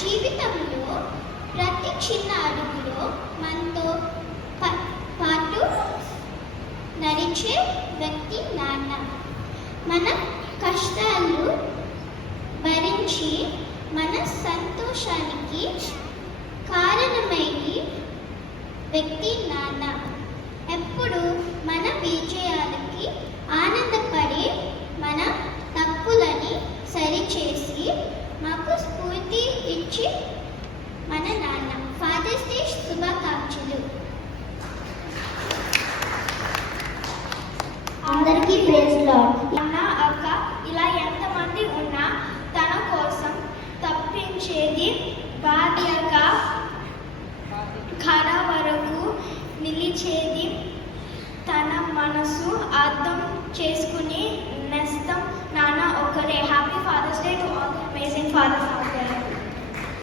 జీవితంలో ప్రతి చిన్న అడుగులో మనతో పాటు నడిచే వ్యక్తి నాన్న. మన కష్టాలు భరించి మన సంతోషానికి కారణమయ్యే వ్యక్తి నాన్న. ఎప్పుడు మన విజయాలకి ఆనందపడి మన తప్పులని సరిచేసి మాకు స్ఫూర్తి ఇచ్చి మన నాన్న. ఫాదర్స్ డే శుభాకాంక్షలు. అందరికీ ప్రైజ్ లార్డ్. అన్న అక్క ఇలా ఎంతమంది ఉన్నా తన కోసం తప్పించేది బాధ్యగా కడ వరకు నిలిచేది తన మనసు అర్థం చేసుకుని నేస్తం నాన్న ఒక్కరే. Happy father's day to all amazing fathers.